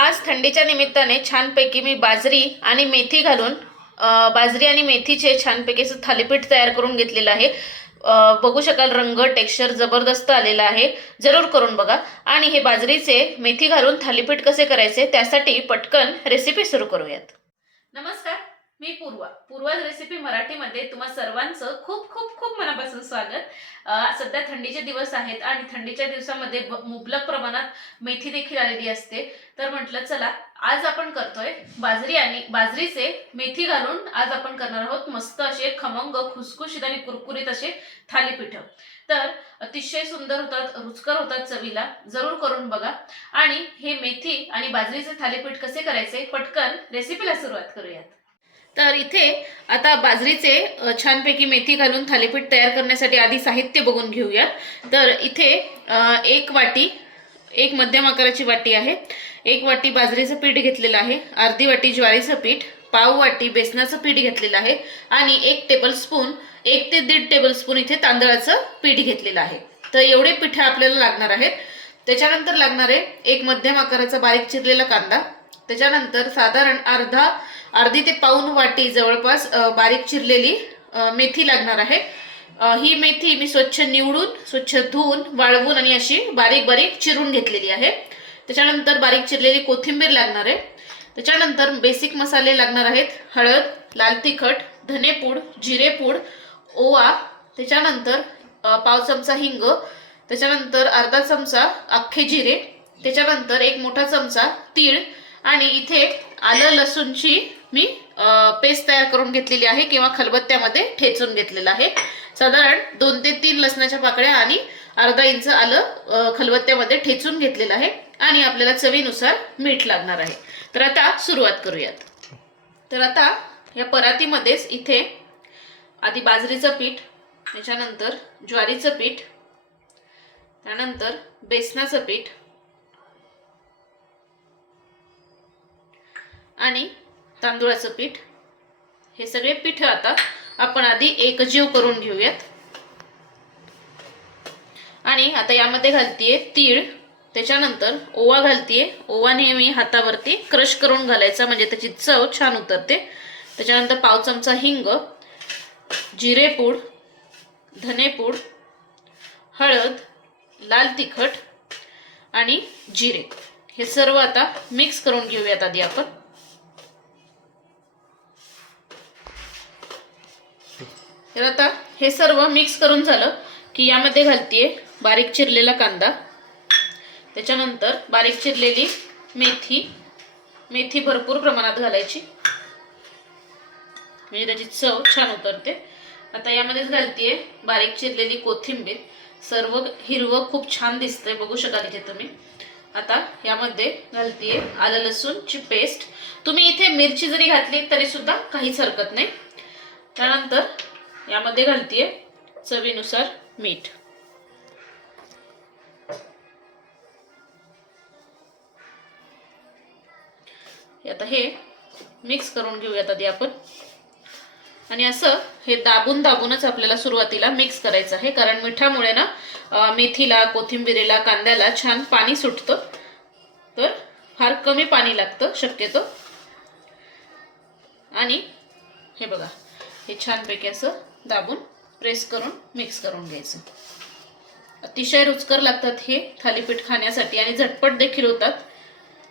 आज थंडीच्या निमित्ताने छानपैकी मी बाजरी आणि मेथी घालून बाजरी आणि मेथीचे छानपैकी असं थालीपीठ तयार करून घेतलेलं आहे. बघू शकाल रंग टेक्स्चर जबरदस्त आलेला आहे. जरूर करून बघा. आणि हे बाजरीचे मेथी घालून थालीपीठ कसे करायचे त्यासाठी पटकन रेसिपी सुरू करूयात. मी पूर्वा. पूर्वाज रेसिपी मराठीमध्ये तुम्हा सर्वांचं खूप खूप खूप मनापासून स्वागत. सध्या थंडीचे दिवस आहेत आणि थंडीच्या दिवसामध्ये मुबलक प्रमाणात मेथी देखील आलेली असते. तर म्हटलं चला आज आपण करतोय बाजरी आणि बाजरीचे मेथी घालून आज आपण करणार आहोत मस्त असे खमंग खुसखुशीत आणि कुरकुरीत असे थालीपीठ. तर अतिशय सुंदर होतात रुचकर होतात चवीला. जरूर करून बघा. आणि हे मेथी आणि बाजरीचे थालीपीठ कसे करायचे पटकन रेसिपीला सुरुवात करूयात. तर इथे आता बाजरीचे छानपैकी मेथी घालून थालीपीठ तयार करण्यासाठी आधी साहित्य बघून घेऊयात. तर इथे एक वाटी एक मध्यम आकाराची वाटी आहे. एक वाटी बाजरीचं पीठ घेतलेलं आहे. अर्धी वाटी ज्वारीचं पीठ पाव वाटी बेसनाचं पीठ घेतलेलं आहे आणि एक टेबलस्पून एक ते दीड टेबलस्पून इथे तांदळाचं पीठ घेतलेलं आहे. तर एवढे पिठं आपल्याला लागणार आहेत. त्याच्यानंतर लागणार आहे एक मध्यम आकाराचा बारीक चिरलेला कांदा. त्याच्यानंतर साधारण अर्धा अर्धी ते पाऊन वाटी जवळपास बारीक चिरलेली मेथी लागणार आहे. ही मेथी मी स्वच्छ निवडून स्वच्छ धुवून वाळवून आणि अशी बारीक बारीक चिरून घेतलेली आहे. त्याच्यानंतर बारीक चिरलेली कोथिंबीर लागणार आहे. त्याच्यानंतर बेसिक मसाले लागणार आहेत. हळद लाल तिखट धनेपूड जिरेपूड ओवा त्याच्यानंतर पाव चमचा हिंग त्याच्यानंतर अर्धा चमचा अख्खे जिरे त्याच्यानंतर एक मोठा चमचा तीळ आणि इथे आलं लसूणची मी पेस्ट तयार करून घेतलेली आहे किंवा खलबत्त्यामध्ये ठेचून घेतलेलं आहे. साधारण दोन ते तीन लसणाच्या पाकळ्या आणि अर्धा इंच आलं खलबत्त्यामध्ये ठेचून घेतलेलं आहे आणि आपल्याला चवीनुसार मीठ लागणार आहे. तर आता सुरुवात करूयात. तर आता या परातीमध्येच इथे आधी बाजरीचं पीठ त्याच्यानंतर ज्वारीचं पीठ त्यानंतर बेसनाचं पीठ आणि तांदूळाचं पीठ. हे सगळे पीठ आता आपण आधी एकजीव करून घेऊयात. आणि आता यामध्ये घालतीये तीळ. त्याच्यानंतर ओवा घालतीये. ओवा नेहमी हातावरती क्रश करून घालायचा म्हणजे त्याची चव छान उतरते. त्याच्यानंतर पाव चमचा हिंग जिरेपूड धनेपूड हळद लाल तिखट आणि जिरे. हे सर्व आता मिक्स करून घेऊयात आधी आपण. तर आता हे सर्व मिक्स करून झालं की यामध्ये घालतीये बारीक चिरलेला कांदा. त्याच्यानंतर बारीक चिरलेली मेथी. मेथी भरपूर प्रमाणात घालायची. म्हणजे त्याची चव छान उतरते. आता यामध्येच घालतीये बारीक चिरलेली कोथिंबीर. सर्व हिरवं खूप छान दिसतंय बघू शकाल इथे तुम्ही. आता यामध्ये घालतीये आलं लसूणची पेस्ट तुम्ही इथे मिरची जरी घातली तरी सुद्धा काहीच हरकत नाही. त्यानंतर यामध्ये घालतीये चवीनुसार मीठ. आता हे मिक्स करून घेऊयात आधी आपण. आणि असं हे दाबून दाबूनच आपल्याला सुरुवातीला मिक्स करायचं आहे. कारण मिठामुळे ना मेथीला कोथिंबिरीला कांद्याला छान पाणी सुटतं. तर फार कमी पाणी लागतं शक्यतो. आणि हे बघा हे छानपैकी असं दाबून प्रेस करून मिक्स करून घ्यायचं. अतिशय रुचकर लागतात हे थालीपीठ खाण्यासाठी आणि झटपट देखील होतात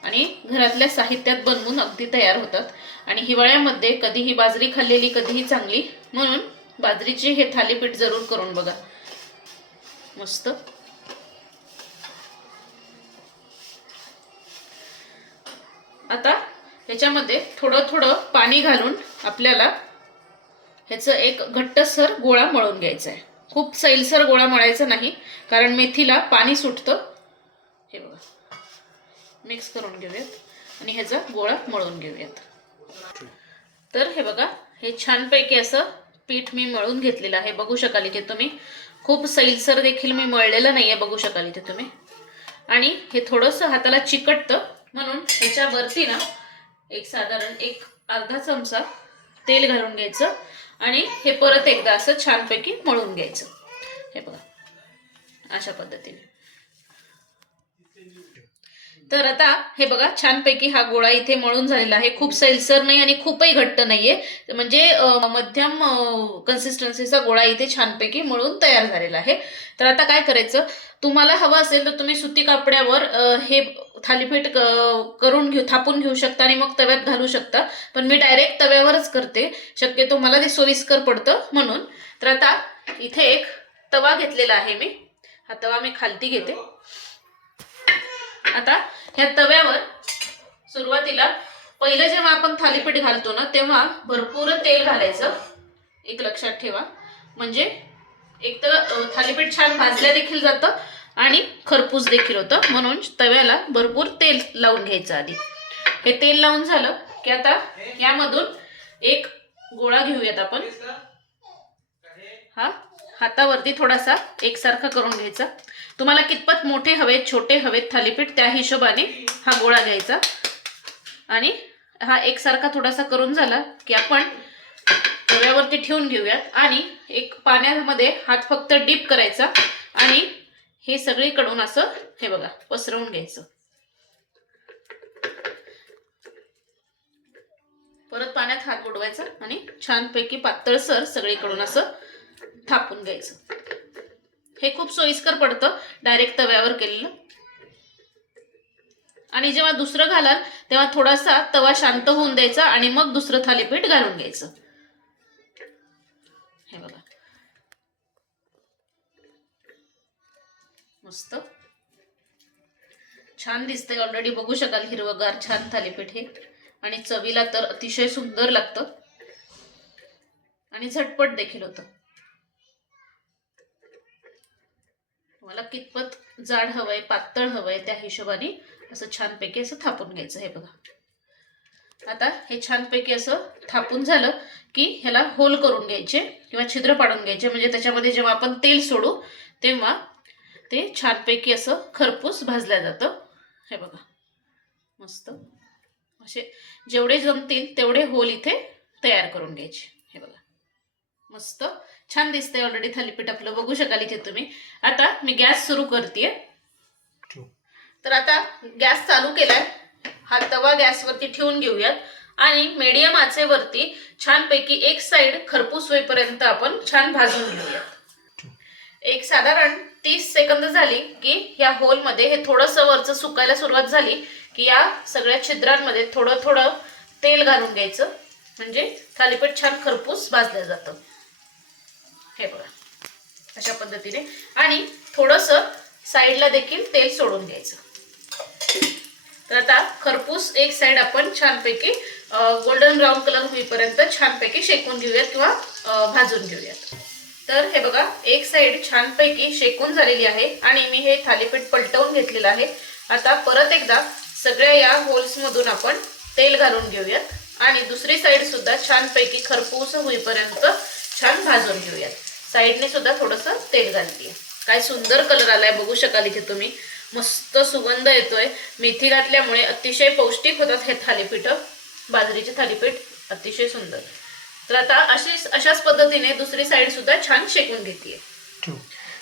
आणि घरातल्या साहित्यात बनवून अगदी तयार होतात. आणि हिवाळ्यामध्ये कधीही बाजरी खाल्लेली कधीही चांगली म्हणून बाजरीचे हे थालीपीठ जरूर करून बघा. मस्त. आता ह्याच्यामध्ये थोडं थोडं पाणी घालून आपल्याला ह्याचं एक घट्टसर गोळा मळून घ्यायचा आहे खूप सैलसर गोळा मळायचा नाही कारण मेथीला पाणी सुटतं. हे बघा. मिक्स करून घेऊयात आणि ह्याचा गोळा मळून घेऊयात. तर हे बघा हे छानपैकी असं पीठ मी मळून घेतलेलं आहे. बघू शकाल इथे तुम्ही. खूप सैलसर देखील मी मळलेलं नाही आहे बघू शकाल इथे तुम्ही. आणि हे थोडंसं हाताला चिकटतं म्हणून ह्याच्यावरती ना एक साधारण एक अर्धा चमचा तेल घालून घ्यायचं. आणि हे परत एकदा असं छानपैकी मळून घ्यायचं. हे बघा. अशा पद्धतीने. तर आता हे बघा छानपैकी हा गोळा इथे मळून झालेला आहे. खूप सैलसर नाही आणि खूपही घट्ट नाहीये. म्हणजे मध्यम कन्सिस्टन्सीचा गोळा इथे छानपैकी मळून तयार झालेला आहे. तर आता काय करायचं? तुम्हाला हवं असेल तर तुम्ही सुती कापड्यावर हे थालीपीठ करून घेऊ थापून घेऊ शकता आणि मग तव्यात घालू शकता. पण मी डायरेक्ट तव्यावरच करते. शक्यतो मला ते सोयीस्कर पडतं म्हणून. तर आता इथे एक तवा घेतलेला आहे मी. हा तवा मी खालती घेते. आता ह्या तव्यावर सुरुवातीला पहिलं जेव्हा आपण थालीपीठ घालतो ना तेव्हा भरपूर तेल घालायचं. एक लक्षात ठेवा. म्हणजे एक तर थालीपीठ छान भाजल्या देखील जातं. आणि खरपूस देखील होतं. म्हणून तव्याला भरपूर तेल लावून घ्यायचं आधी. हे तेल लावून झालं की आता यामधून एक गोळा घेऊयात आपण. हा हातावरती थोडासा एकसारखा करून घ्यायचा. तुम्हाला कितपत मोठे हवेत छोटे हवेत थालीपीठ त्या हिशोबाने हा गोळा घ्यायचा. आणि हा एकसारखा थोडासा करून झाला की आपण तव्यावरती ठेवून घेऊयात. आणि एक पाण्यामध्ये हात फक्त डीप करायचा. आणि हे सगळीकडून असं हे बघा पसरवून घ्यायचं. परत पाण्यात हात बुडवायचा आणि छानपैकी पातळसर सगळीकडून असं थापून घ्यायचं. हे खूप सोयीस्कर पडतं डायरेक्ट तव्यावर केलेलं. आणि जेव्हा दुसरं घालाल तेव्हा थोडासा तवा शांत होऊन द्यायचा आणि मग दुसरं थालीपीठ घालून घ्यायचं. मस्त. छान दिसतंय ऑलरेडी बघू शकाल हिरवगार छान थालीपीठ हे. आणि चवीला तर अतिशय सुंदर लागतं. आणि झटपट देखील होतं. तुम्हाला कितपत जाड हवंय पातळ हवंय त्या हिशोबाने असं छानपैकी असं थापून घ्यायचं हे बघा. आता हे छानपैकी असं थापून झालं की ह्याला होल करून घ्यायचे किंवा छिद्र पाडून घ्यायचे. म्हणजे त्याच्यामध्ये जेव्हा आपण तेल सोडू तेव्हा ते छानपैकी असं खरपूस भाजलं जातं. हे बघा. मस्त. असे जेवढे जमतील तेवढे होल इथे तयार करून घ्यायचे. हे बघा. मस्त. छान दिसतंय ऑलरेडी थालीपीठ आपलं. बघू शकाल इथे तुम्ही. आता मी गॅस सुरू करते तर आता गॅस चालू केलाय. हा तवा गॅसवरती ठेवून घेऊयात. आणि मीडियम आचेवरती छानपैकी एक साइड खरपूस होईपर्यंत आपण छान भाजून घेऊयात. एक साधारण तीस सेकंद झाली की या होलमध्ये हे थोडंसं वरचं सुकायला सुरुवात झाली की या सगळ्या छिद्रांमध्ये थोडं थोडं तेल घालून घ्यायचं. म्हणजे थालीपीठ छान खरपूस भाजलं जातं. हे बघा. अशा पद्धतीने. आणि थोडंसं साईडला देखील तेल सोडून घ्यायचं. तर आता खरपूस एक साइड आपण छानपैकी गोल्डन ब्राऊन कलर होईपर्यंत छानपैकी शेकून घेऊयात किंवा भाजून घेऊयात. तर हे बघा एक साइड छानपैकी शेकून झालेली आहे आणि मी हे थालीपीठ पलटवून घेतलेलं आहे. आता परत एकदा सगळ्या या होल्समधून आपण तेल घालून घेऊयात आणि दुसरी साइड सुद्धा छानपैकी खरपूस होईपर्यंत छान भाजून घेऊयात. साईडने सुद्धा थोडंसं तेल घालते काय सुंदर कलर आलाय बघू शकाल इथे तुम्ही. मस्त सुगंध येतोय. मेथी घातल्यामुळे अतिशय पौष्टिक होतात हे थालीपीठ. बाजरीचे थालीपीठ अतिशय सुंदर. तर आता अशी अशाच पद्धतीने दुसरी साईड सुद्धा छान शेकून घेते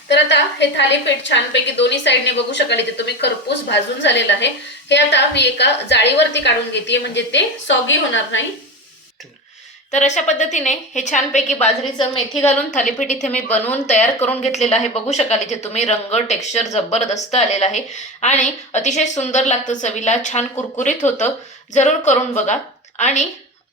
तर आता हे थालीपीठ छानपैकी दोन्ही साईडने बघू शकाल इथे तुम्ही खरपूस भाजून झालेलं आहे. हे आता मी एका जाळीवरती काढून घेते म्हणजे ते सॉगी होणार नाही. तर अशा पद्धतीने हे छानपैकी बाजरीचं मेथी घालून थालीपीठ इथे मी बनवून तयार करून घेतलेलं आहे. बघू शकाल इथे तुम्ही रंग टेक्स्चर जबरदस्त आलेला आहे. आणि अतिशय सुंदर लागतं चवीला छान कुरकुरीत होतं. जरूर करून बघा. आणि